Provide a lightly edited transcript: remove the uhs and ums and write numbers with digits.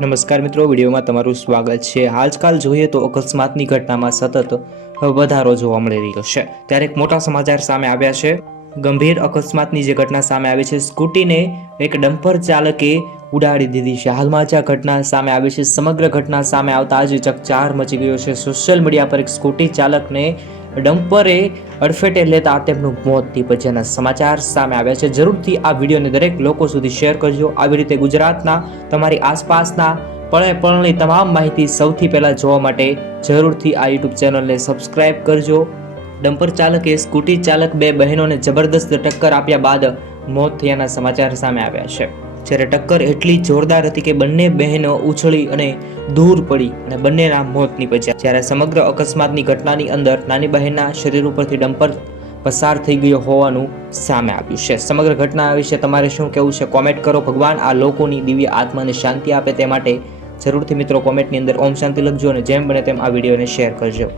નમસ્કાર મિત્રો, વિડીયોમાં તમારું સ્વાગત છે। આજકાલ જોઈએ તો અકસ્માતની ઘટનામાં સતત વધારો જોવા મળી રહ્યો છે। ત્યારે એક મોટા સમાચાર સામે આવ્યા છે। ગંભીર અકસ્માતની જે ઘટના સામે આવી છે, સ્કૂટીને એક ડમ્પર ચાલકે ઉડાડી દીધી છે। હાલમાં જ આ ઘટના સામે આવી છે। સમગ્ર ઘટના સામે આવતા જ ચકચાર મચી ગયો છે। સોશિયલ મીડિયા પર એક સ્કૂટી ચાલકને ડમ્પરે અડફેટે લેતા તેમનું મોત નીપજ્યાના સમાચાર સામે આવ્યા છે। જરૂરથી આ વિડીયોને દરેક લોકો સુધી શેર કરજો। આવી રીતે ગુજરાતના તમારી આસપાસના પળે પળની તમામ માહિતી સૌથી પહેલા જોવા માટે જરૂરથી આ યુટ્યુબ ચેનલને સબસ્ક્રાઇબ કરજો। ડમ્પર ચાલકે સ્કૂટી ચાલક બે બહેનોને જબરદસ્ત ટક્કર આપ્યા બાદ મોત થયાના સમાચાર સામે આવ્યા છે। જ્યારે ટક્કર એટલી જોરદાર હતી કે બંને બહેનો ઉછળી અને દૂર પડી અને બંનેના મોત નીપજ્યા। જ્યારે સમગ્ર અકસ્માતની ઘટનાની અંદર નાની બહેનના શરીર ઉપરથી ડમ્પર પસાર થઈ ગયો હોવાનું સામે આવ્યું છે। સમગ્ર ઘટના વિશે તમારે શું કહેવું છે, કોમેન્ટ કરો। ભગવાન આ લોકોની દિવ્ય આત્માને શાંતિ આપે તે માટે જરૂરથી મિત્રો કોમેન્ટની અંદર ઓમ શાંતિ લખજો અને જેમ બને તેમ આ વિડીયોને શેર કરજો।